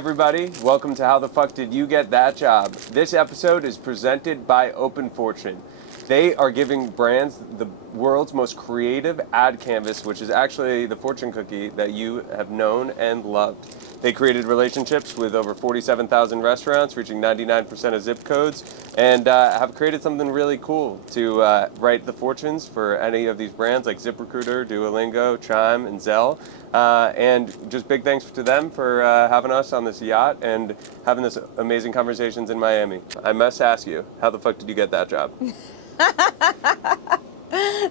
everybody. Welcome to How the Fuck Did You Get That Job? This episode is presented by OpenFortune. They are giving brands the world's most creative ad canvas, which is actually the fortune cookie that you have known and loved. They created relationships with over 47,000 restaurants, reaching 99% of zip codes, and have created something really cool to write the fortunes for any of these brands like ZipRecruiter, Duolingo, Chime, and Zelle. And just big thanks to them for having us on this yacht and having this amazing conversations in Miami. I must ask you, how the fuck did you get that job?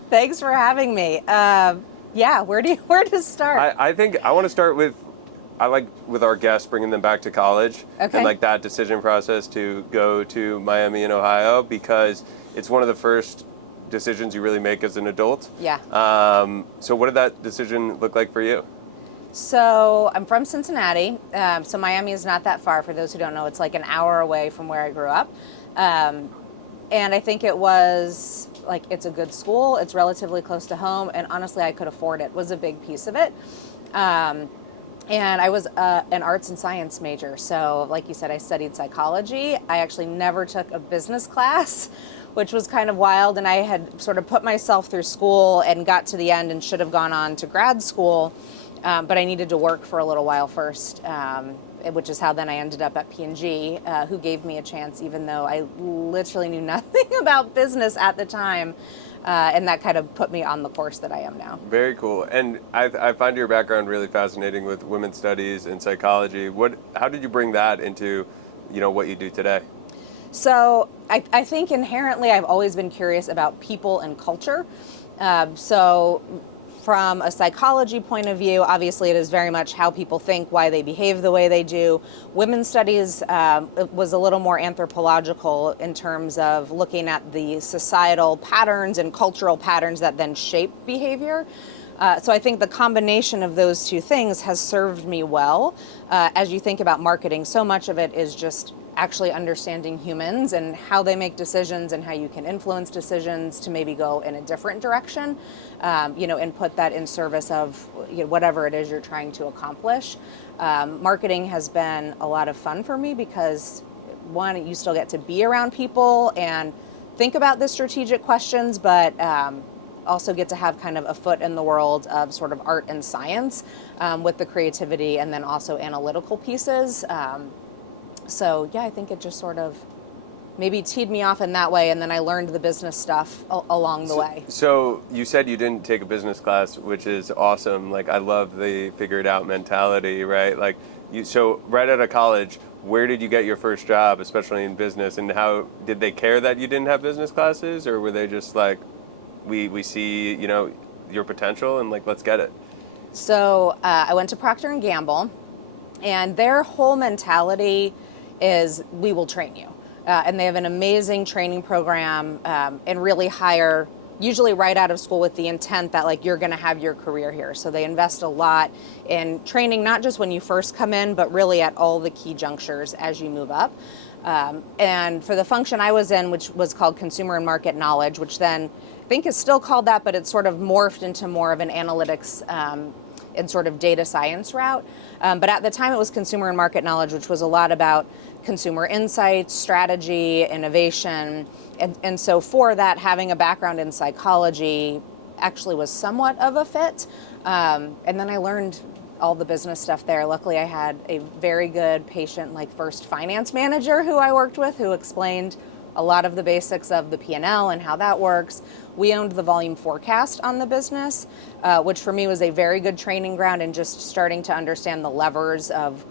Thanks for having me. Where to start? I think I want to start with, I like with our guests bringing them back to college and like that decision process to go to Miami in Ohio, because it's one of the first decisions you really make as an adult. Yeah. So what did that decision look like for you? So I'm from Cincinnati. So Miami is not that far. For those who don't know, it's like an hour away from where I grew up. And I think it was like, it's a good school, it's relatively close to home, and honestly, I could afford it, was a big piece of it. And I was an arts and science major. So like you said, I studied psychology. I actually never took a business class, which was kind of wild. And I had sort of put myself through school and got to the end and should have gone on to grad school. But I needed to work for a little while first, which is how then I ended up at P&G, who gave me a chance, even though I literally knew nothing about business at the time. And that kind of put me on the course that I am now. Very cool. And I find your background really fascinating with women's studies and psychology. How did you bring that into, what you do today? So I think inherently I've always been curious about people and culture. So from a psychology point of view, obviously it is very much how people think, why they behave the way they do. Women's studies was a little more anthropological in terms of looking at the societal patterns and cultural patterns that then shape behavior. So I think the combination of those two things has served me well. As you think about marketing, so much of it is just actually understanding humans and how they make decisions and how you can influence decisions to maybe go in a different direction, and put that in service of whatever it is you're trying to accomplish. Marketing has been a lot of fun for me because, one, you still get to be around people and think about the strategic questions, but also get to have kind of a foot in the world of sort of art and science with the creativity and then also analytical pieces. So yeah, I think it just sort of maybe teed me off in that way, and then I learned the business stuff along the way. So you said you didn't take a business class, which is awesome. Like, I love the figure it out mentality, right? Like, so right out of college, where did you get your first job, especially in business, and how did they care that you didn't have business classes, or were they just like, we see, your potential and like, let's get it? So I went to Procter Gamble, and their whole mentality is we will train you. And they have an amazing training program and really hire, usually right out of school with the intent that like you're gonna have your career here. So they invest a lot in training, not just when you first come in, but really at all the key junctures as you move up. And for the function I was in, which was called Consumer and Market Knowledge, which then I think is still called that, but it's sort of morphed into more of an analytics and sort of data science route. But at the time it was Consumer and Market Knowledge, which was a lot about consumer insights, strategy, innovation. And so for that, having a background in psychology actually was somewhat of a fit. And then I learned all the business stuff there. Luckily, I had a very good patient, like first finance manager who I worked with, who explained a lot of the basics of the P&L and how that works. We owned the volume forecast on the business, which for me was a very good training ground and just starting to understand the levers of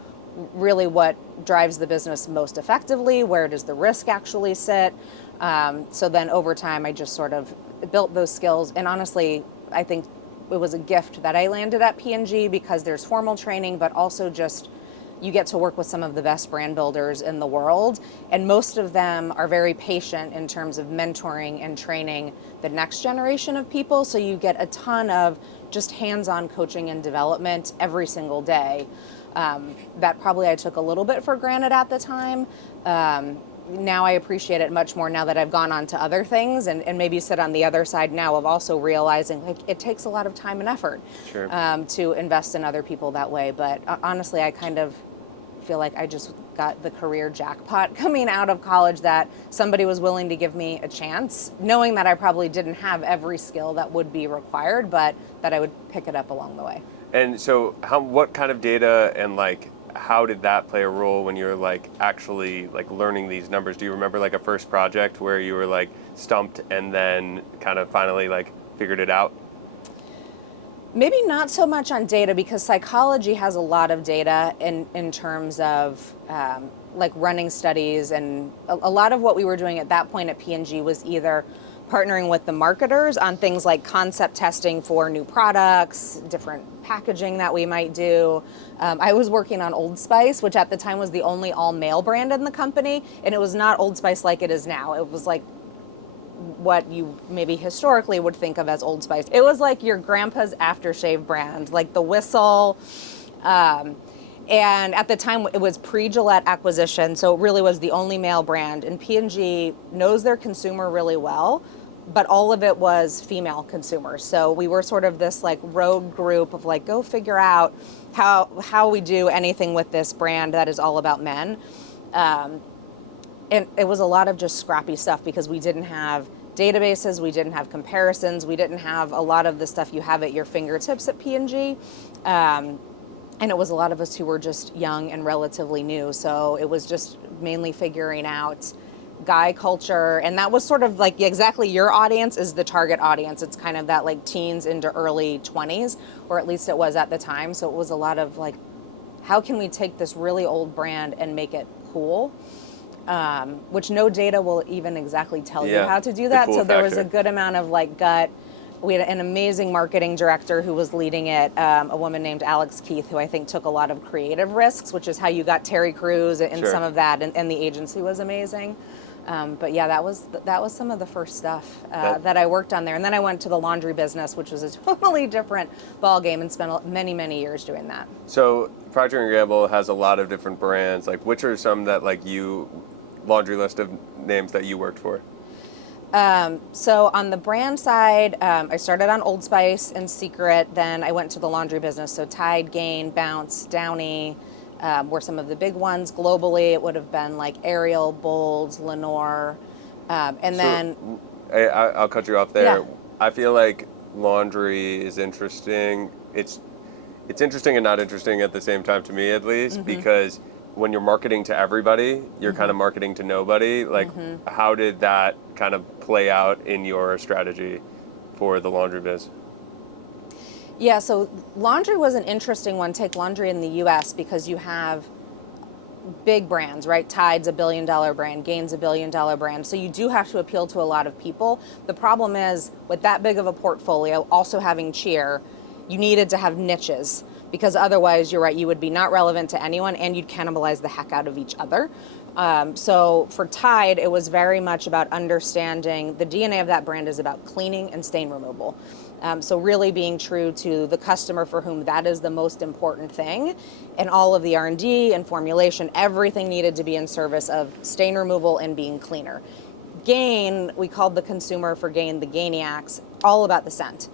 really what drives the business most effectively, where does the risk actually sit. So then over time, I just sort of built those skills. And honestly, I think it was a gift that I landed at P&G because there's formal training, but also just you get to work with some of the best brand builders in the world. And most of them are very patient in terms of mentoring and training the next generation of people. So you get a ton of just hands-on coaching and development every single day. That probably I took a little bit for granted at the time. Now I appreciate it much more now that I've gone on to other things and maybe sit on the other side now of also realizing like it takes a lot of time and effort Sure. To invest in other people that way. But honestly, I kind of feel like I just got the career jackpot coming out of college, that somebody was willing to give me a chance, knowing that I probably didn't have every skill that would be required, but that I would pick it up along the way. And so what kind of data and like how did that play a role when you're like actually like learning these numbers? Do you remember like a first project where you were like stumped and then kind of finally like figured it out? Maybe not so much on data, because psychology has a lot of data in terms of like running studies, and a lot of what we were doing at that point at P&G was either partnering with the marketers on things like concept testing for new products, different packaging that we might do. I was working on Old Spice, which at the time was the only all-male brand in the company, and it was not Old Spice like it is now. It was like what you maybe historically would think of as Old Spice. It was like your grandpa's aftershave brand, like the whistle. And at the time, it was pre-Gillette acquisition, so it really was the only male brand. And P&G knows their consumer really well, but all of it was female consumers. So we were sort of this like rogue group of like, go figure out how we do anything with this brand that is all about men. And it was a lot of just scrappy stuff, because we didn't have databases, we didn't have comparisons, we didn't have a lot of the stuff you have at your fingertips at P&G. And it was a lot of us who were just young and relatively new. So it was just mainly figuring out guy culture. And that was sort of like exactly your audience is the target audience. It's kind of that like teens into early 20s, or at least it was at the time. So it was a lot of like, how can we take this really old brand and make it cool? Which no data will even exactly tell you how to do that. Cool so there was factor. a good amount of like gut. We had an amazing marketing director who was leading it, a woman named Alex Keith, who I think took a lot of creative risks, which is how you got Terry Crews and Sure. some of that, and the agency was amazing. But yeah, that was some of the first stuff that I worked on there. And then I went to the laundry business, which was a totally different ballgame, and spent many, many years doing that. So Procter Gamble has a lot of different brands. Like, which are some that like laundry list of names that you worked for? So on the brand side, I started on Old Spice and Secret. Then I went to the laundry business. So Tide, Gain, Bounce, Downy were some of the big ones. Globally, it would have been like Ariel, Bold, Lenore. Then I'll cut you off there. Yeah. I feel like laundry is interesting. It's interesting and not interesting at the same time, to me at least, because when you're marketing to everybody, you're kind of marketing to nobody. Like, how did that kind of play out in your strategy for the laundry biz? Yeah, so laundry was an interesting one. Take laundry in the US, because you have big brands, right? Tide's $1 billion brand, Gain's $1 billion brand. So you do have to appeal to a lot of people. The problem is, with that big of a portfolio, also having cheer, you needed to have niches, because otherwise, you're right, you would be not relevant to anyone, and you'd cannibalize the heck out of each other. So for Tide, it was very much about understanding the DNA of that brand is about cleaning and stain removal. So really being true to the customer for whom that is the most important thing, and all of the R&D and formulation, everything needed to be in service of stain removal and being cleaner. Gain, we called the consumer for Gain the Gainiacs, all about the scent.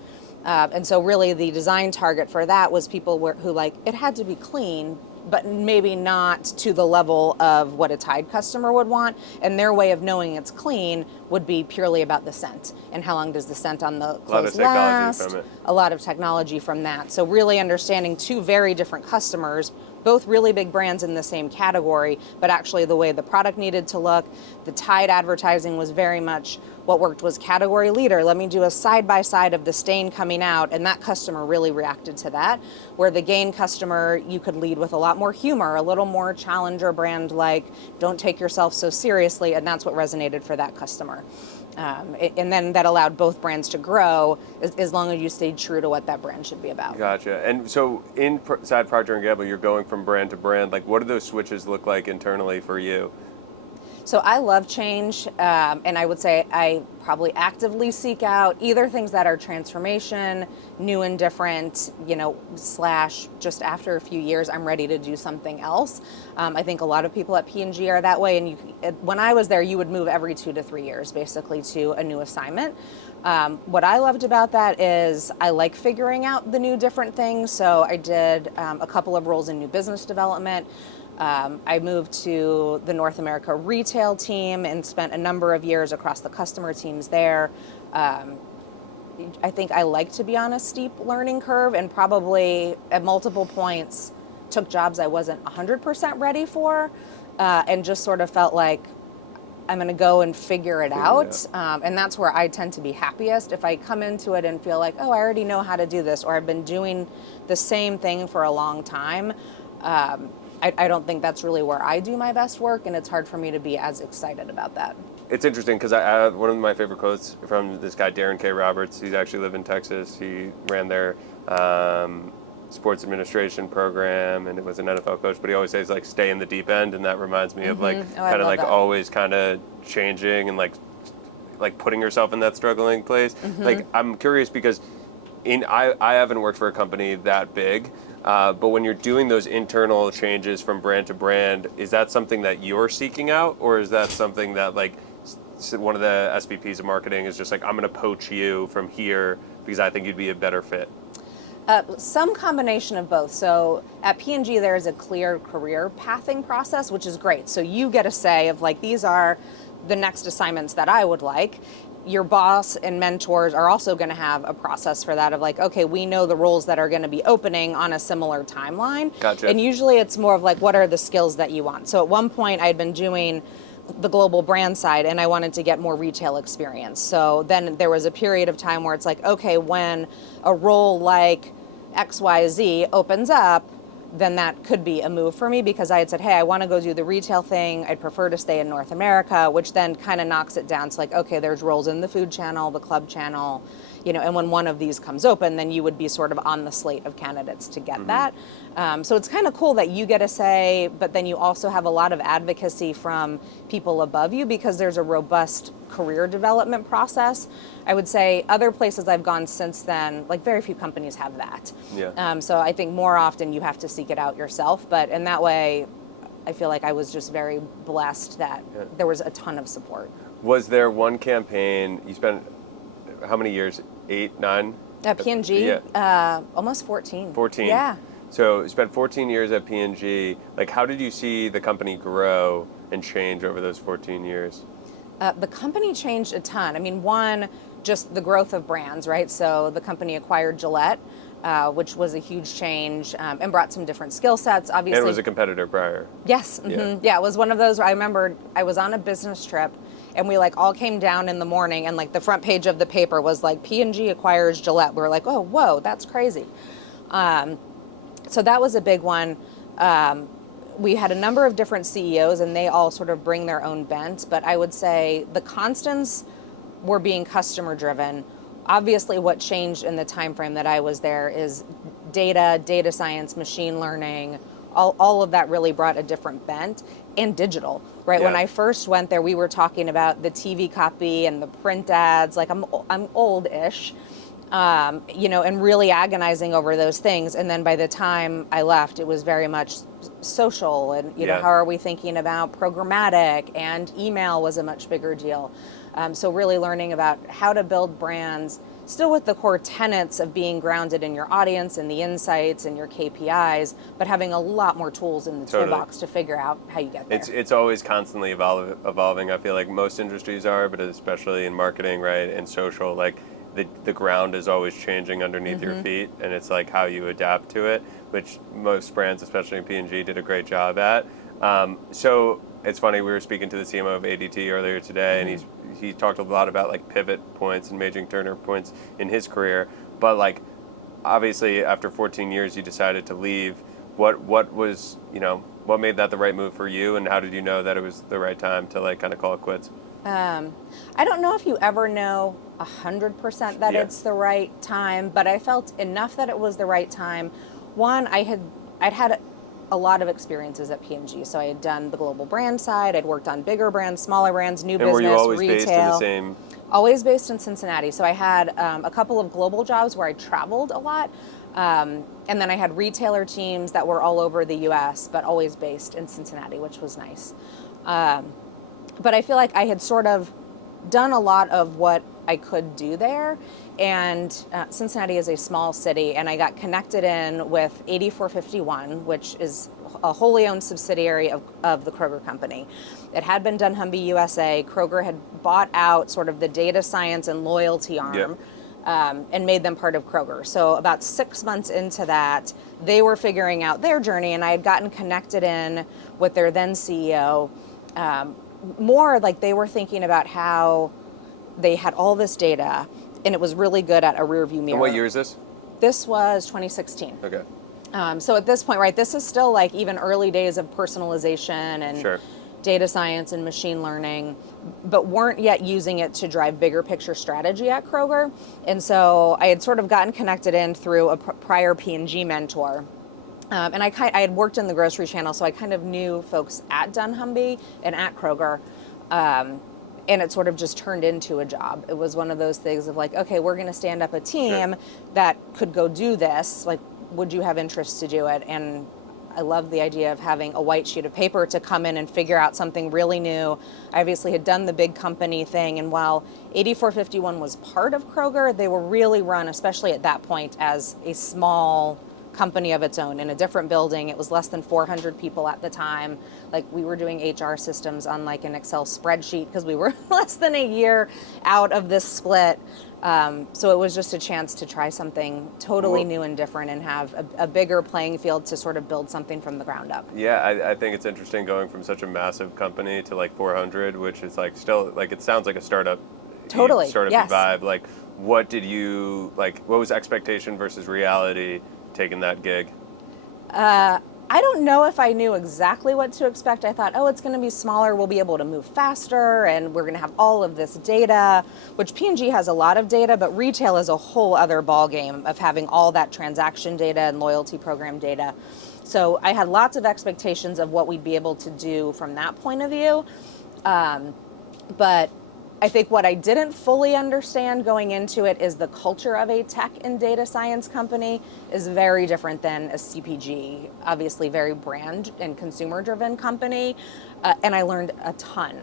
And so really the design target for that was people who like, it had to be clean, but maybe not to the level of what a Tide customer would want. And their way of knowing it's clean would be purely about the scent. And how long does the scent on the clothes last? A lot of technology from that. So really understanding two very different customers, both really big brands in the same category, but actually the way the product needed to look. The Tide advertising was very much what worked was category leader. Let me do a side-by-side of the stain coming out, and that customer really reacted to that. Where the Gain customer, you could lead with a lot more humor, a little more challenger brand like, don't take yourself so seriously, and that's what resonated for that customer. And then that allowed both brands to grow as long as you stayed true to what that brand should be about. Gotcha. And so inside Procter & Gamble, you're going from brand to brand. Like, what do those switches look like internally for you? So I love change, and I would say I probably actively seek out either things that are transformation, new and different, / just after a few years, I'm ready to do something else. I think a lot of people at P&G are that way, and when I was there, you would move every 2 to 3 years, basically, to a new assignment. What I loved about that is I like figuring out the new different things, so I did a couple of roles in new business development. I moved to the North America retail team and spent a number of years across the customer teams there. I think I like to be on a steep learning curve, and probably at multiple points took jobs I wasn't 100% ready for, and just sort of felt like I'm going to go and figure it out. And that's where I tend to be happiest. If I come into it and feel like, oh, I already know how to do this, or I've been doing the same thing for a long time, I don't think that's really where I do my best work, and it's hard for me to be as excited about that. It's interesting because I one of my favorite quotes from this guy, Darren K. Roberts. He's actually lived in Texas. He ran their sports administration program and it was an NFL coach, but he always says like stay in the deep end, and that reminds me of like kind of like that. Always kind of changing and like putting yourself in that struggling place. Like I'm curious because I haven't worked for a company that big, but when you're doing those internal changes from brand to brand, is that something that you're seeking out, or is that something that like one of the SVPs of marketing is just like, I'm going to poach you from here because I think you'd be a better fit? Some combination of both. So at P&G, there is a clear career pathing process, which is great. So you get a say of like, these are the next assignments that I would like. Your boss and mentors are also going to have a process for that of like, okay, we know the roles that are going to be opening on a similar timeline. Gotcha. And usually it's more of like, what are the skills that you want? So at one point I'd been doing the global brand side and I wanted to get more retail experience. So then there was a period of time where it's like, okay, when a role like XYZ opens up, then that could be a move for me, because I had said, hey, I want to go do the retail thing. I'd prefer to stay in North America, which then kind of knocks it down to like, okay, there's roles in the food channel, the club channel, and when one of these comes open, then you would be sort of on the slate of candidates to get that. So it's kind of cool that you get a say, but then you also have a lot of advocacy from people above you because there's a robust career development process. I would say other places I've gone since then, like very few companies have that. Yeah. So I think more often you have to seek it out yourself, but in that way, I feel like I was just very blessed that there was a ton of support. Was there one campaign, you spent how many years? 8, 9? At P&G? Yeah. Almost 14. 14. Yeah. So you spent 14 years at P&G. Like, how did you see the company grow and change over those 14 years? The company changed a ton. I mean, one, just the growth of brands, right? So the company acquired Gillette, which was a huge change, and brought some different skill sets, obviously. And it was a competitor prior. Yes. Yeah, it was one of those where I remember I was on a business trip and we like all came down in the morning and like the front page of the paper was like P&G acquires Gillette. We were like, oh, whoa, that's crazy. So that was a big one. We had a number of different CEOs and they all sort of bring their own bent, but I would say the constants were being customer driven. Obviously what changed in the time frame that I was there is data science, machine learning, all of that really brought a different bent, and digital, right? Yeah. When I first went there, we were talking about the TV copy and the print ads, like I'm old-ish, and really agonizing over those things. And then by the time I left, it was very much social and, how are we thinking about programmatic, and email was a much bigger deal. So really learning about how to build brands, still with the core tenets of being grounded in your audience and the insights and your KPIs, but having a lot more tools in the toolbox to figure out how you get there. It's always constantly evolving. I feel like most industries are, but especially in marketing, right, and social, like the ground is always changing underneath your feet, and it's like how you adapt to it, which most brands, especially in P&G, did a great job at. So it's funny, we were speaking to the CMO of ADT earlier today, and he talked a lot about like pivot points and major turner points in his career. But like, obviously, after 14 years, you decided to leave. What was, what made that the right move for you, and how did you know that it was the right time to like kind of call it quits? I don't know if you ever know 100% that it's the right time, but I felt enough that it was the right time. One, I'd had a lot of experiences at P&G. So I had done the global brand side. I'd worked on bigger brands, smaller brands, new business, retail. And were you always based in the same? Always based in Cincinnati. So I had a couple of global jobs where I traveled a lot. And then I had retailer teams that were all over the U.S., but always based in Cincinnati, which was nice. But I feel like I had sort of done a lot of what I could do there. And Cincinnati is a small city, and I got connected in with 8451, which is a wholly owned subsidiary of the Kroger company. It had been dunnhumby USA. Kroger had bought out sort of the data science and loyalty arm. And made them part of Kroger. So about 6 months into that, they were figuring out their journey, and I had gotten connected in with their then CEO. More like they were thinking about how they had all this data, and it was really good at a rear view mirror. And what year is this? This was 2016. Okay. So at this point, right, this is still like even early days of personalization and Sure. data science and machine learning, but weren't yet using it to drive bigger picture strategy at Kroger. And so I had sort of gotten connected in through a prior P&G mentor. And I had worked in the grocery channel, so I kind of knew folks at dunnhumby and at Kroger. And it sort of just turned into a job. It was one of those things of like, okay, we're going to stand up a team that could go do this. Like, would you have interest to do it? And I love the idea of having a white sheet of paper to come in and figure out something really new. I obviously had done the big company thing, and while 8451 was part of Kroger, they were really run, especially at that point, as a small company of its own in a different building. It was less than 400 people at the time. Like, we were doing HR systems on like an Excel spreadsheet because we were less than a year out of this split. So it was just a chance to try something totally new and different and have a bigger playing field to sort of build something from the ground up. Yeah, I think it's interesting going from such a massive company to like 400, which is like still like, it sounds like a startup. Totally, Startup yes. vibe. Like, what was expectation versus reality taking that gig? I don't know if I knew exactly what to expect. I thought, oh, it's going to be smaller. We'll be able to move faster, and we're going to have all of this data, which P&G has a lot of data, but retail is a whole other ballgame of having all that transaction data and loyalty program data. So I had lots of expectations of what we'd be able to do from that point of view. But I think what I didn't fully understand going into it is the culture of a tech and data science company is very different than a CPG, obviously very brand and consumer driven company. And I learned a ton.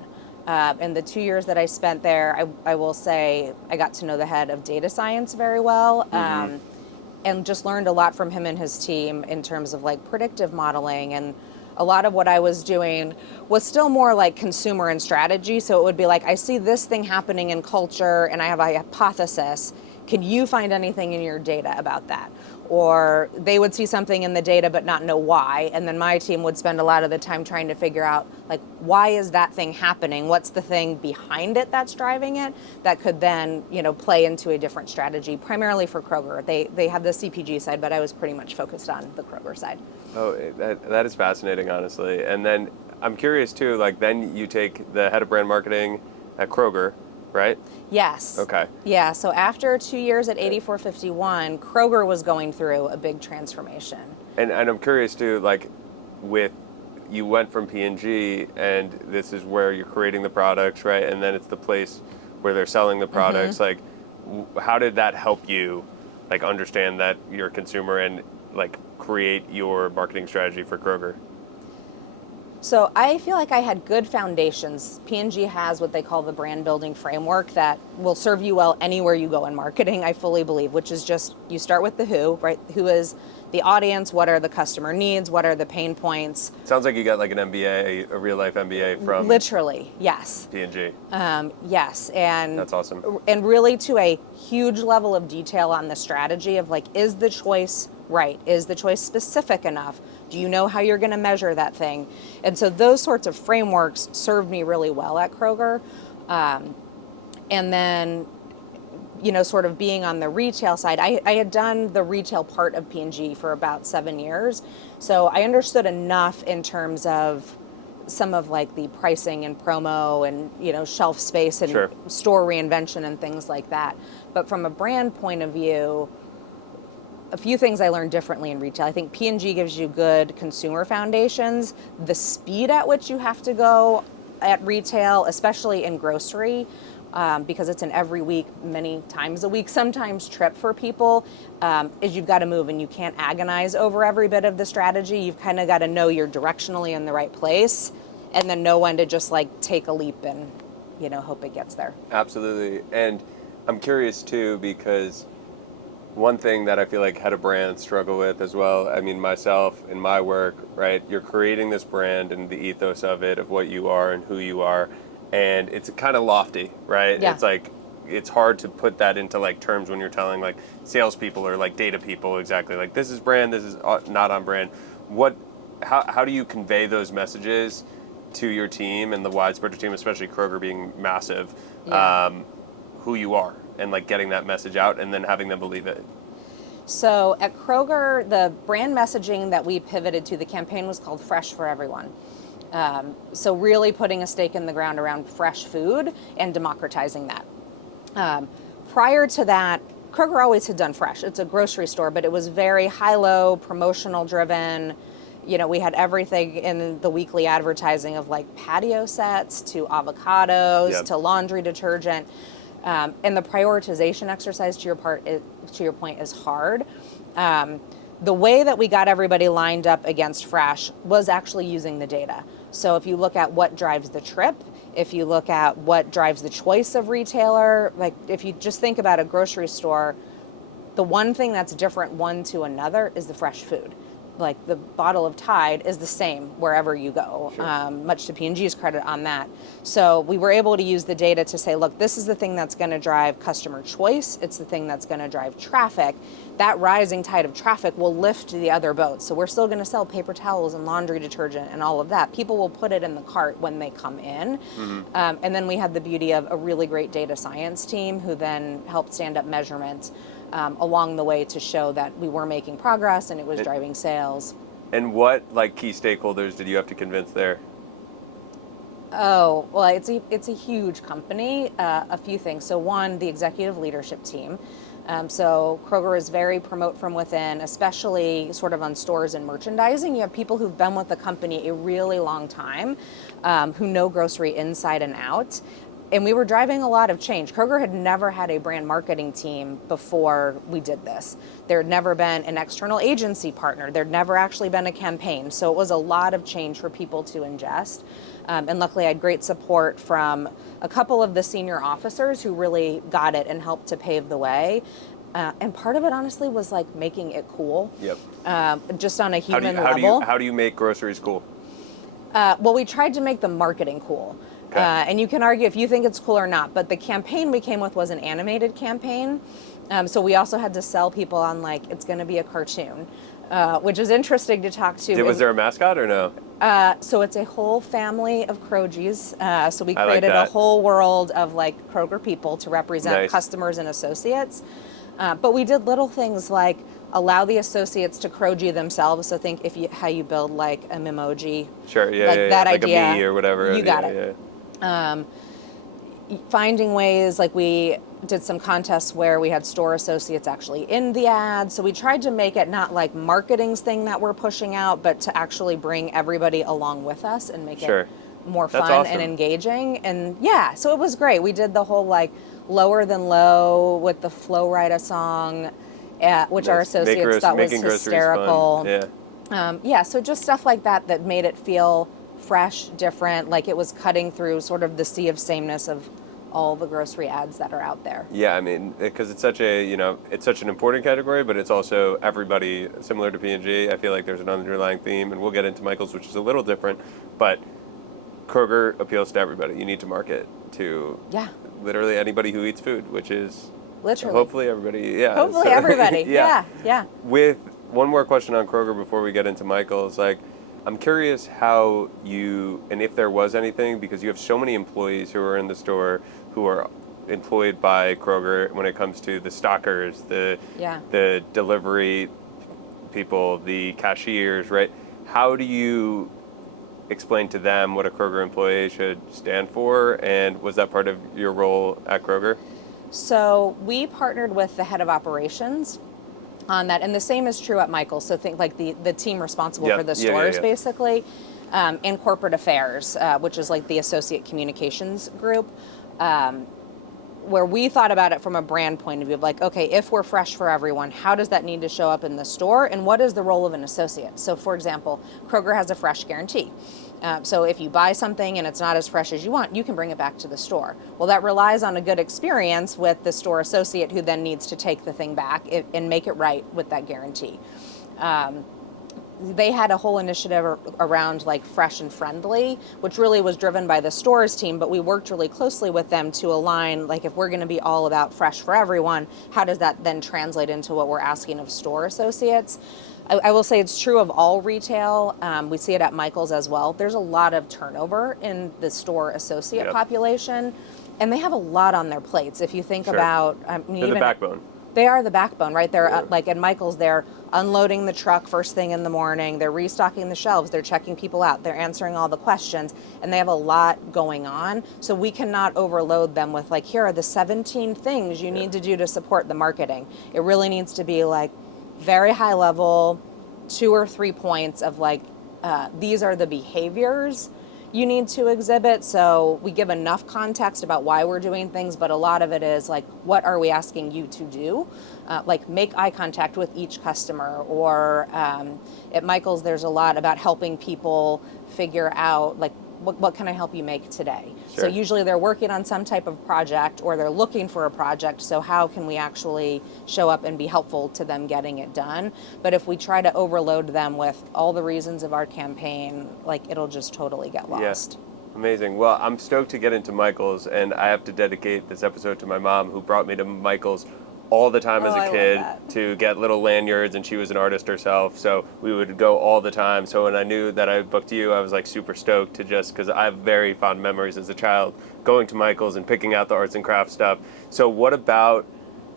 In the 2 years that I spent there, I will say I got to know the head of data science very well. And just learned a lot from him and his team in terms of like predictive modeling, and a lot of what I was doing was still more like consumer and strategy. So it would be like, I see this thing happening in culture and I have a hypothesis. Can you find anything in your data about that? Or they would see something in the data but not know why. And then my team would spend a lot of the time trying to figure out, like, why is that thing happening? What's the thing behind it that's driving it that could then, play into a different strategy, primarily for Kroger. They have the CPG side, but I was pretty much focused on the Kroger side. Oh, that is fascinating, honestly. And then I'm curious too, like, then you take the head of brand marketing at Kroger, right? Yes. Okay. Yeah, so after 2 years at 8451, Kroger was going through a big transformation. And I'm curious too, like, you went from P&G, and this is where you're creating the products, right? And then it's the place where they're selling the products. Like, how did that help you, like, understand that you're a consumer and, like, create your marketing strategy for Kroger? So I feel like I had good foundations. P&G has what they call the brand building framework that will serve you well anywhere you go in marketing, I fully believe, which is just you start with the who, right? Who is the audience? What are the customer needs? What are the pain points? Sounds like you got like an MBA, a real life MBA from Literally, yes. P&G. Yes, and That's awesome. And really to a huge level of detail on the strategy of like, is the choice right? Is the choice specific enough? Do you know how you're going to measure that thing? And so those sorts of frameworks served me really well at Kroger. And then, sort of being on the retail side, I had done the retail part of P&G for about 7 years. So I understood enough in terms of some of like the pricing and promo and, shelf space and store reinvention and things like that. But from a brand point of view, a few things I learned differently in retail. I think P&G gives you good consumer foundations. The speed at which you have to go at retail, especially in grocery, because it's an every week, many times a week, sometimes trip for people, is you've got to move and you can't agonize over every bit of the strategy. You've kind of got to know you're directionally in the right place and then know when to just like take a leap and hope it gets there. Absolutely. And I'm curious too, because one thing that I feel like head of brands struggle with as well, I mean, myself in my work, right? You're creating this brand and the ethos of it, of what you are and who you are. And it's kind of lofty, right? Yeah. It's like, it's hard to put that into like terms when you're telling like salespeople or like data people exactly like this is brand, this is not on brand. How do you convey those messages to your team and the widespread team, especially Kroger being massive, Yeah. who you are and like getting that message out and then having them believe it? So at Kroger, the brand messaging that we pivoted to, the campaign was called Fresh for Everyone. So really putting a stake in the ground around fresh food and democratizing that. Prior to that, Kroger always had done fresh. It's a grocery store, but it was very high-low, promotional driven. We had everything in the weekly advertising of like patio sets to avocados Yep. to laundry detergent. And the prioritization exercise, to your point, is hard. The way that we got everybody lined up against fresh was actually using the data. So if you look at what drives the trip, if you look at what drives the choice of retailer, like if you just think about a grocery store, the one thing that's different one to another is the fresh food. Like the bottle of Tide is the same wherever you go, Sure. much to P&G's credit on that. So we were able to use the data to say, look, this is the thing that's going to drive customer choice. It's the thing that's going to drive traffic. That rising tide of traffic will lift the other boats. So we're still going to sell paper towels and laundry detergent and all of that. People will put it in the cart when they come in. Mm-hmm. And then we had the beauty of a really great data science team who then helped stand up measurements along the way to show that we were making progress and it was driving sales. And what like key stakeholders did you have to convince there? Oh, well, it's a huge company. A few things. So one, the executive leadership team. So Kroger is very promote from within, especially sort of on stores and merchandising. You have people who've been with the company a really long time, who know grocery inside and out. And we were driving a lot of change. Kroger had never had a brand marketing team before we did this. There had never been an external agency partner. There'd never actually been a campaign. So it was a lot of change for people to ingest. And luckily I had great support from a couple of the senior officers who really got it and helped to pave the way. And part of it honestly was like making it cool. Yep. Just on a human level. How do you make groceries cool? Well, we tried to make the marketing cool. Okay. And you can argue if you think it's cool or not, but the campaign we came with was an animated campaign. So we also had to sell people on like, it's going to be a cartoon, which is interesting to talk to. Was there a mascot or no? So it's a whole family of Krogies. So we I like created a that. whole world of like Kroger people to represent Nice. customers and associates. But we did little things like allow the associates to Krogie themselves. So think how you build like a Memoji. Sure, yeah, like yeah, that like idea. a me or whatever. You got yeah, it. Yeah. Finding ways, like we did some contests where we had store associates actually in the ad. So we tried to make it not like marketing's thing that we're pushing out, but to actually bring everybody along with us and make Sure. it more That's fun awesome. and engaging. And yeah, so it was great. We did the whole like Lower Than Low with the Flow Rida song, which our associates thought was making groceries hysterical. fun. Yeah, so just stuff like that made it feel fresh, different, like it was cutting through sort of the sea of sameness of all the grocery ads that are out there. Yeah, I mean, because it's such an important category, but it's also everybody, similar to P&G. I feel like there's an underlying theme, and we'll get into Michaels, which is a little different, but Kroger appeals to everybody. You need to market to literally anybody who eats food, which is literally hopefully everybody. Yeah, hopefully everybody. Yeah. With one more question on Kroger before we get into Michaels, like, I'm curious how you, and if there was anything, because you have so many employees who are in the store who are employed by Kroger when it comes to the stockers, the delivery people, the cashiers, right? How do you explain to them what a Kroger employee should stand for? And was that part of your role at Kroger? So we partnered with the head of operations on that, and the same is true at Michaels. So think like the team responsible for the stores, basically, and corporate affairs, which is like the associate communications group. where we thought about it from a brand point of view of like, okay, if we're fresh for everyone, how does that need to show up in the store, and what is the role of an associate? So for example, Kroger has a fresh guarantee. So if you buy something and it's not as fresh as you want, you can bring it back to the store. Well, that relies on a good experience with the store associate who then needs to take the thing back and make it right with that guarantee. They had a whole initiative around like fresh and friendly, which really was driven by the stores team, but we worked really closely with them to align, like if we're going to be all about fresh for everyone, how does that then translate into what we're asking of store associates? I will say it's true of all retail. We see it at Michaels as well. There's a lot of turnover in the store associate population, and they have a lot on their plates. If you think about, they're the backbone. They are the backbone, right? They're like at Michaels, they're unloading the truck first thing in the morning. They're restocking the shelves. They're checking people out. They're answering all the questions, and they have a lot going on. So we cannot overload them with like, here are the 17 things you need to do to support the marketing. It really needs to be like very high level, 2 or 3 points of like, these are the behaviors you need to exhibit. So we give enough context about why we're doing things, but a lot of it is like, what are we asking you to do? Like make eye contact with each customer, or at Michaels, there's a lot about helping people figure out like, what can I help you make today? Sure. So usually they're working on some type of project or they're looking for a project. So how can we actually show up and be helpful to them getting it done? But if we try to overload them with all the reasons of our campaign, like it'll just totally get lost. Yeah. Amazing. Well, I'm stoked to get into Michaels, and I have to dedicate this episode to my mom, who brought me to Michaels all the time as a kid to get little lanyards, and she was an artist herself, so we would go all the time. So when I knew that I booked you, I was like super stoked to just, because I have very fond memories as a child going to Michaels and picking out the arts and crafts stuff. So what about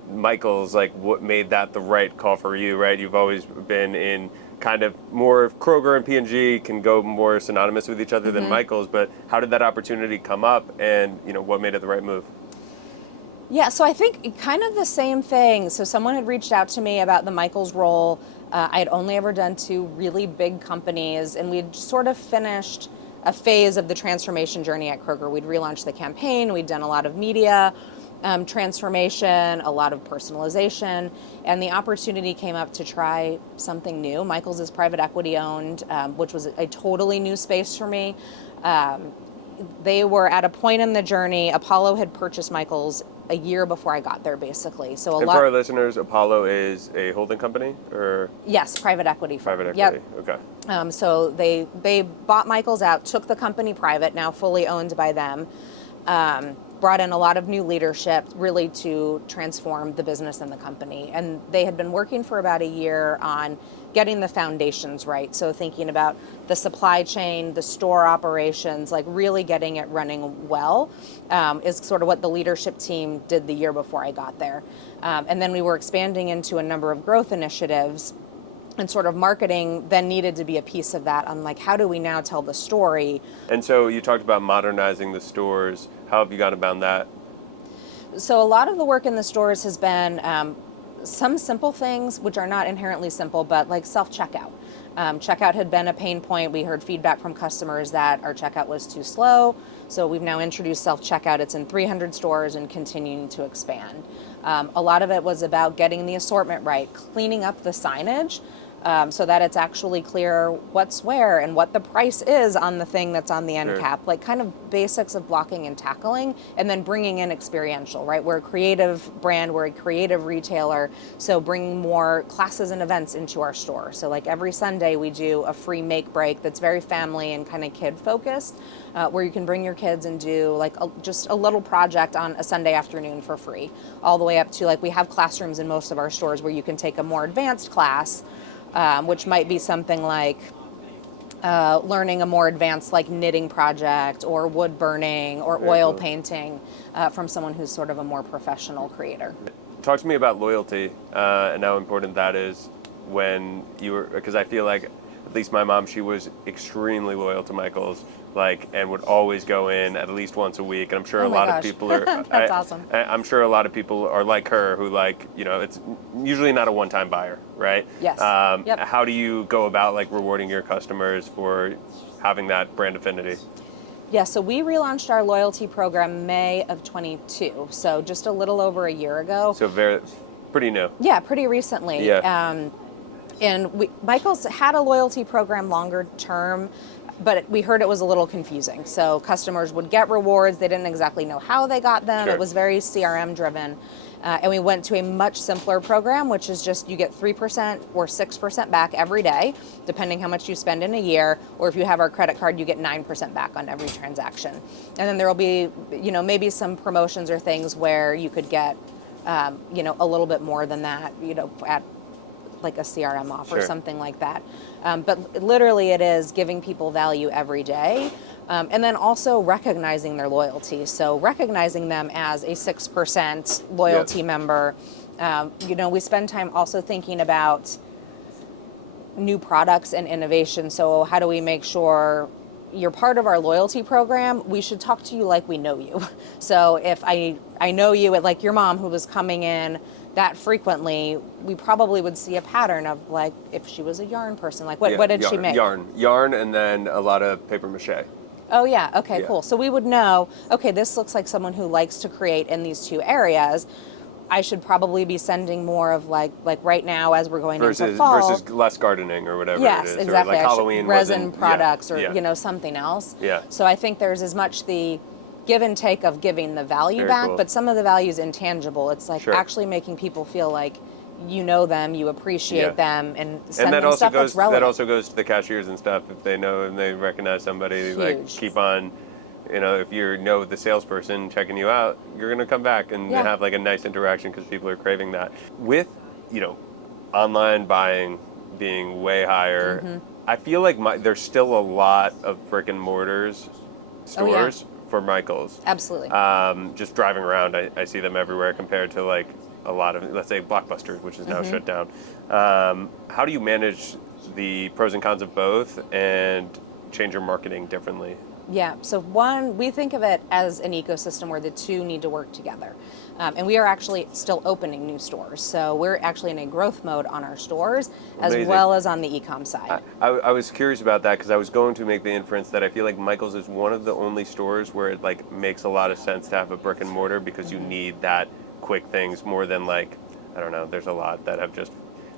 Michaels, like what made that the right call for you, right? You've always been in kind of more Kroger and P&G can go more synonymous with each other than Michaels, but how did that opportunity come up, and what made it the right move? Yeah, so I think kind of the same thing. So someone had reached out to me about the Michaels role. I had only ever done 2 really big companies, and we'd sort of finished a phase of the transformation journey at Kroger. We'd relaunched the campaign, we'd done a lot of media transformation, a lot of personalization, and the opportunity came up to try something new. Michaels is private equity owned, which was a totally new space for me. They were at a point in the journey. Apollo had purchased Michaels a year before I got there, basically. So and for our listeners, Apollo is a holding company, or? Yes, private equity firm. Private equity, okay. So they bought Michaels out, took the company private, now fully owned by them, brought in a lot of new leadership really to transform the business and the company. And they had been working for about a year on getting the foundations right. So thinking about the supply chain, the store operations, like really getting it running well, is sort of what the leadership team did the year before I got there. And then we were expanding into a number of growth initiatives, and sort of marketing then needed to be a piece of that on like, how do we now tell the story? And so you talked about modernizing the stores. How have you gone about that? So a lot of the work in the stores has been some simple things, which are not inherently simple, but like self-checkout. Checkout had been a pain point. We heard feedback from customers that our checkout was too slow. So we've now introduced self-checkout. It's in 300 stores and continuing to expand. A lot of it was about getting the assortment right, cleaning up the signage, so that it's actually clear what's where and what the price is on the thing that's on the end cap, like kind of basics of blocking and tackling, and then bringing in experiential, right? We're a creative brand, we're a creative retailer, so bringing more classes and events into our store. So like every Sunday we do a free make break that's very family and kind of kid focused, where you can bring your kids and do like just a little project on a Sunday afternoon for free, all the way up to like we have classrooms in most of our stores where you can take a more advanced class, which might be something like learning a more advanced like knitting project or wood burning or oil painting from someone who's sort of a more professional creator. Talk to me about loyalty and how important that is when you were, because I feel like at least my mom, she was extremely loyal to Michaels, like, and would always go in at least once a week. And I'm sure a lot of people are. That's awesome. I'm sure a lot of people are like her, who like, it's usually not a one-time buyer, right? Yes. Yep. How do you go about like rewarding your customers for having that brand affinity? Yeah, so we relaunched our loyalty program May of 22, so just a little over a year ago. So pretty new. Yeah, pretty recently. Yeah. And Michaels had a loyalty program longer term, but we heard it was a little confusing. So customers would get rewards, they didn't exactly know how they got them. Sure. It was very CRM driven. And we went to a much simpler program, which is just you get 3% or 6% back every day, depending how much you spend in a year. Or if you have our credit card, you get 9% back on every transaction. And then there will be, maybe some promotions or things where you could get, a little bit more than that, at like a CRM offer, Sure. something like that. But literally it is giving people value every day. And then also recognizing their loyalty. So recognizing them as a 6% loyalty member. We spend time also thinking about new products and innovation. So how do we make sure you're part of our loyalty program? We should talk to you like we know you. So if I know you, like your mom who was coming in that frequently, we probably would see a pattern of like if she was a yarn person, like what did she make? Yarn, and then a lot of paper mache. Oh yeah, okay, cool. So we would know, okay, this looks like someone who likes to create in these two areas. I should probably be sending more of like right now as we're going into fall. Versus less gardening or whatever yes, it is. exactly. Or like Halloween resin products or something else. Yeah. So I think there's as much the give and take of giving the value Very back, cool. but some of the value is intangible. It's like Sure. actually making people feel like you know them, you appreciate them, and send that them also stuff goes that's relevant. that also goes to the cashiers and stuff. If they know and they recognize somebody, Huge. like keep on. If you know the salesperson checking you out, you're going to come back and have like a nice interaction because people are craving that. With, online buying being way higher, I feel like there's still a lot of brick and mortars stores for Michaels. Absolutely. Just driving around, I see them everywhere compared to like a lot of, let's say, Blockbuster, which is now shut down. How do you manage the pros and cons of both and change your marketing differently? Yeah, so one, we think of it as an ecosystem where the two need to work together. And we are actually still opening new stores. So we're actually in a growth mode on our stores as well as on the e-com side. I was curious about that because I was going to make the inference that I feel like Michaels is one of the only stores where it like makes a lot of sense to have a brick and mortar because you need that quick things more than like, I don't know, there's a lot that have just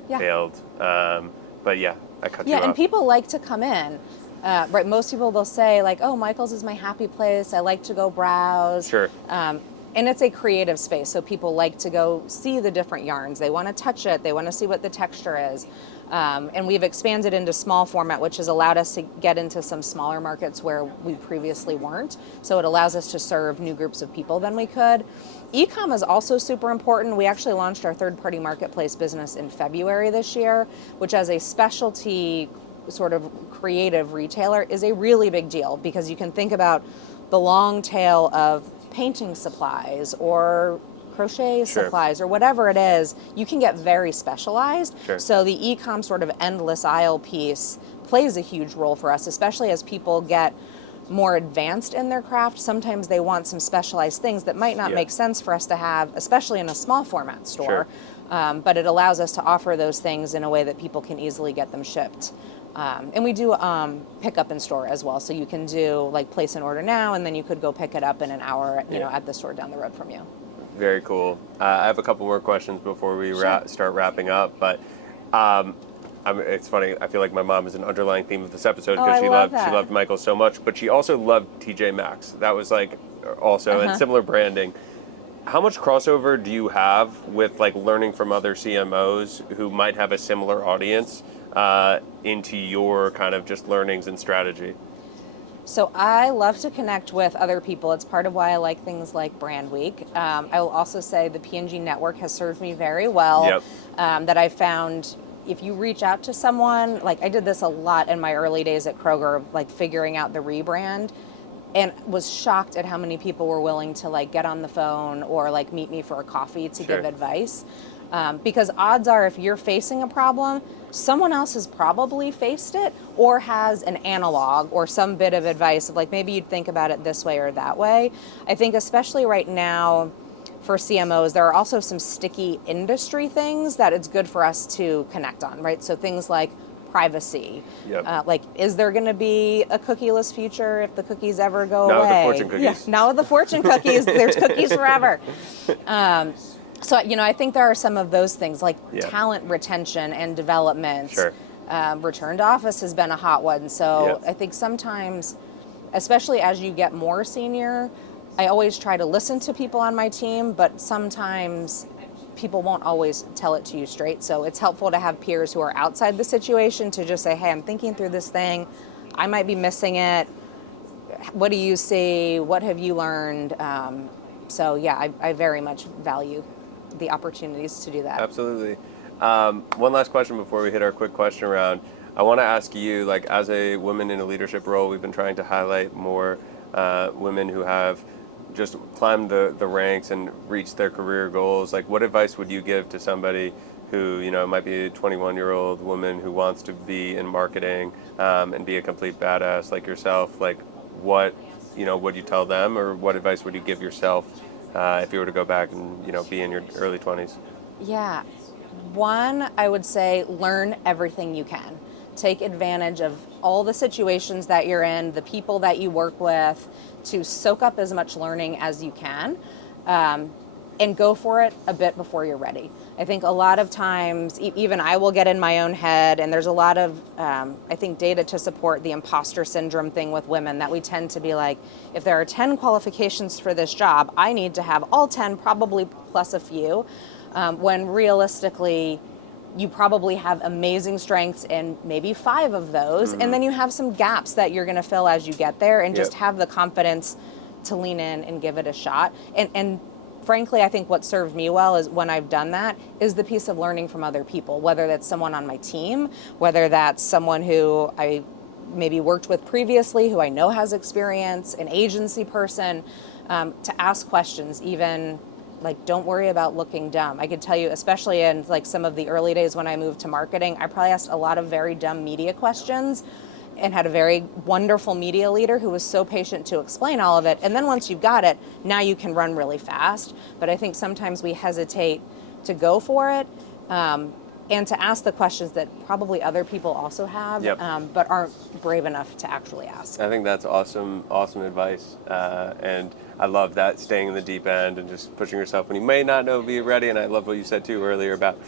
failed. But yeah, I cut you off. Yeah, and people like to come in. Right, most people they'll say like, "Oh, Michaels is my happy place. I like to go browse." Sure. And it's a creative space, so people like to go see the different yarns. They want to touch it. They want to see what the texture is. And we've expanded into small format, which has allowed us to get into some smaller markets where we previously weren't. So it allows us to serve new groups of people than we could. E-com is also super important. We actually launched our third-party marketplace business in February this year, which as a specialty sort of creative retailer is a really big deal because you can think about the long tail of painting supplies or crochet supplies or whatever it is. You can get very specialized. Sure. So the e-com sort of endless aisle piece plays a huge role for us, especially as people get more advanced in their craft. Sometimes they want some specialized things that might not make sense for us to have, especially in a small format store. Sure. But it allows us to offer those things in a way that people can easily get them shipped. And we do pick up in store as well. So you can do like place an order now, and then you could go pick it up in an hour, at the store down the road from you. Very cool. I have a couple more questions before we start wrapping up. But it's funny. I feel like my mom is an underlying theme of this episode because she loved Michaels so much, but she also loved TJ Maxx. That was like also and similar branding. How much crossover do you have with like learning from other CMOs who might have a similar audience into your kind of just learnings and strategy? So I love to connect with other people. It's part of why I like things like Brand Week. I will also say the P&G network has served me very well. That I found if you reach out to someone, like I did this a lot in my early days at Kroger, like figuring out the rebrand, and was shocked at how many people were willing to like get on the phone or like meet me for a coffee to give advice. Because odds are if you're facing a problem, someone else has probably faced it or has an analog or some bit of advice of like, maybe you'd think about it this way or that way. I think especially right now for CMOs, there are also some sticky industry things that it's good for us to connect on, right? So things like privacy. Yep. Like, is there going to be a cookieless future if the cookies ever go Not with away? the fortune cookies. Yeah, not with the fortune cookies. There's cookies forever. So, I think there are some of those things like talent retention and development. Sure. Return to office has been a hot one. So I think sometimes, especially as you get more senior, I always try to listen to people on my team, but sometimes people won't always tell it to you straight. So it's helpful to have peers who are outside the situation to just say, hey, I'm thinking through this thing. I might be missing it. What do you see? What have you learned? I very much value the opportunities to do that. Absolutely. One last question before we hit our quick question round. I want to ask you, like, as a woman in a leadership role, we've been trying to highlight more women who have just climbed the ranks and reached their career goals. Like, what advice would you give to somebody who, might be a 21-year-old woman who wants to be in marketing and be a complete badass like yourself? Like, what would you tell them, or what advice would you give yourself if you were to go back and, be in your early 20s? Yeah. One, I would say learn everything you can. Take advantage of all the situations that you're in, the people that you work with, to soak up as much learning as you can, and go for it a bit before you're ready. I think a lot of times, even I will get in my own head, and there's a lot of, I think, data to support the imposter syndrome thing with women, that we tend to be like, if there are 10 qualifications for this job, I need to have all 10, probably plus a few, when realistically, you probably have amazing strengths in maybe 5 of those, and then you have some gaps that you're going to fill as you get there, and just have the confidence to lean in and give it a shot. And frankly, I think what served me well is when I've done that is the piece of learning from other people, whether that's someone on my team, whether that's someone who I maybe worked with previously, who I know has experience, an agency person, to ask questions, even. Like, don't worry about looking dumb. I could tell you, especially in like some of the early days when I moved to marketing, I probably asked a lot of very dumb media questions and had a very wonderful media leader who was so patient to explain all of it. And then once you've got it, now you can run really fast. But I think sometimes we hesitate to go for it and to ask the questions that probably other people also have, but aren't brave enough to actually ask. I think that's awesome advice. And I love that, staying in the deep end and just pushing yourself when you may not know if you're ready. And I love what you said too earlier about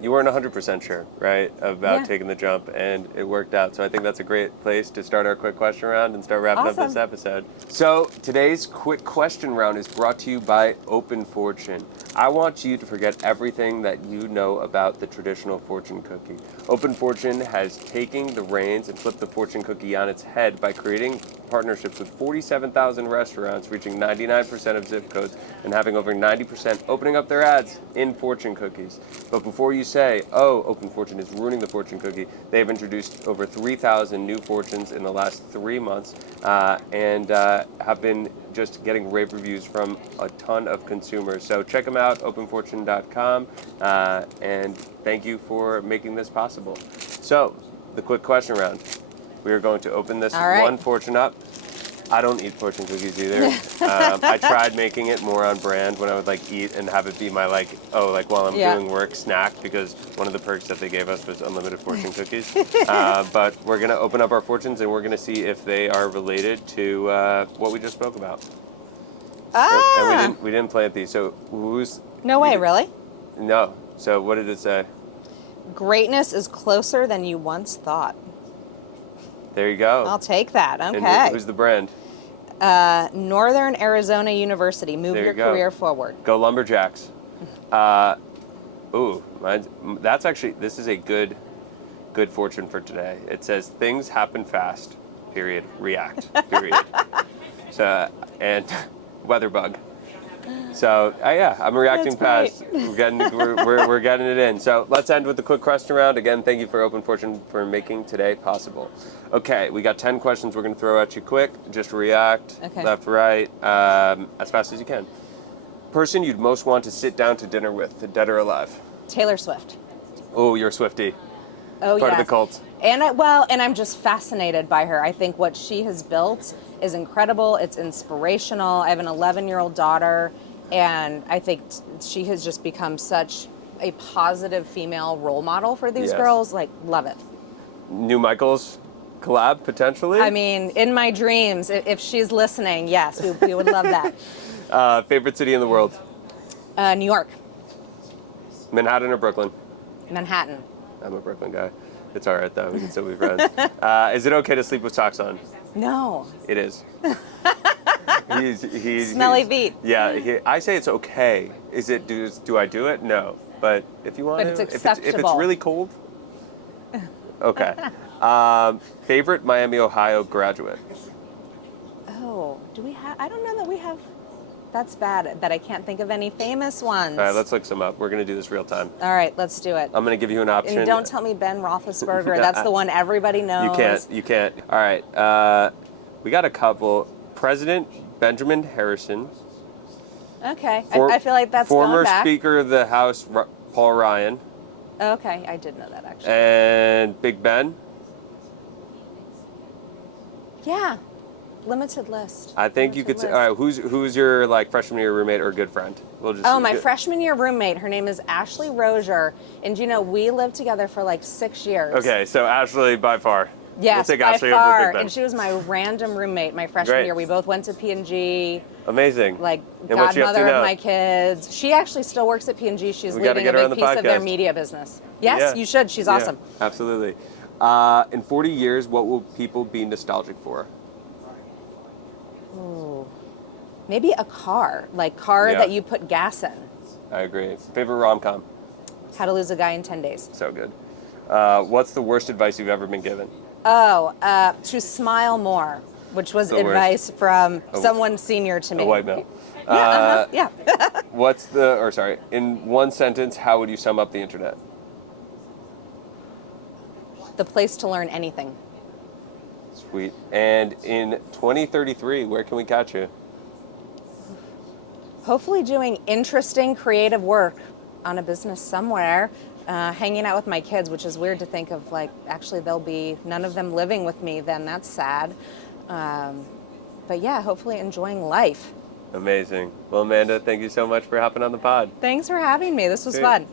you weren't 100% sure, right, about taking the jump, and it worked out. So I think that's a great place to start our quick question round and start wrapping up this episode. So today's quick question round is brought to you by OpenFortune. I want you to forget everything that you know about the traditional fortune cookie. OpenFortune has taken the reins and flipped the fortune cookie on its head by creating partnerships with 47,000 restaurants, reaching 99% of zip codes, and having over 90% opening up their ads in fortune cookies. But before you say, oh, OpenFortune is ruining the fortune cookie, they've introduced over 3,000 new fortunes in the last 3 months and have been just getting rave reviews from a ton of consumers. So check them out, openfortune.com, and thank you for making this possible. So, the quick question round. We are going to open this one fortune up. I don't eat fortune cookies either. I tried making it more on brand when I would eat and have it be my while I'm doing work snack, because one of the perks that they gave us was unlimited fortune cookies. But we're gonna open up our fortunes and we're gonna see if they are related to what we just spoke about. And we didn't plant these. So who's? No way, really? No. So what did it say? Greatness is closer than you once thought. There you go. I'll take that. Okay. And who's the brand? Northern Arizona University. Move your career forward. Go Lumberjacks. That's actually, this is a good fortune for today. It says, things happen fast, period, react, period. So, and weather bug. So, I'm reacting fast. We're getting it in. So let's end with the quick question round. Again, thank you for OpenFortune for making today possible. Okay, we got 10 questions we're going to throw at you quick. Just react, left, right, as fast as you can. Person you'd most want to sit down to dinner with, dead or alive? Taylor Swift. Oh, you're a Swiftie. Oh, Part of the cult. And I'm just fascinated by her. I think what she has built is incredible. It's inspirational. I have an 11-year-old daughter, and I think she has just become such a positive female role model for these Yes. girls, like, love it. New Michaels collab, potentially? I mean, in my dreams, if she's listening, yes, we would love that. Favorite city in the world? New York, Manhattan or Brooklyn? Manhattan. I'm a Brooklyn guy. It's all right, though. We can still be friends. Is it okay to sleep with socks on? No. It is. Smelly feet. Yeah, I say it's okay. Is it? Do I do it? No. But if you want But to, it's if it's acceptable. really cold, okay. Favorite Miami, Ohio graduate? Oh, do we have? I don't know that we have. That's bad that I can't think of any famous ones. All right, let's look some up. We're going to do this real time. All right, let's do it. I'm going to give you an option. And don't tell me Ben Roethlisberger. That's the one everybody knows. You can't. All right, we got a couple. President Benjamin Harrison. Okay, I feel like that's former going back. Speaker of the House, Paul Ryan. Okay, I did know that actually. And Big Ben. Yeah, limited list. I think you could say. All right, who's your like freshman year roommate or good friend? We'll just. Oh, my freshman year roommate. Her name is Ashley Rozier, and you know we lived together for like 6 years. Okay, so Ashley by far. Yes, we'll take by Ashley far. over Big Ben. And she was my random roommate my freshman Great. year. We both went to P&G. Amazing. Like And what's she up to godmother now? of my kids. She actually still works at P&G. She's We gotta leading a get her on big the piece of their podcast. media business. Yes, Yeah. you should. She's Yeah, awesome. absolutely. In 40 years, what will people be nostalgic for? Ooh. Maybe a car, like car Yeah. that you put gas in. I agree. Favorite rom-com? How to Lose a Guy in 10 Days. So good. What's the worst advice you've ever been given? Oh, to smile more, which was The worst. advice from someone senior to me. A white male. Yeah. In one sentence, how would you sum up the internet? The place to learn anything. Sweet. And in 2033, where can we catch you? Hopefully doing interesting, creative work on a business somewhere, hanging out with my kids, which is weird to think of, like, actually they'll be, none of them living with me, then that's sad. But yeah, hopefully enjoying life. Amazing. Well, Amanda, thank you so much for hopping on the pod. Thanks for having me. This was Great. fun.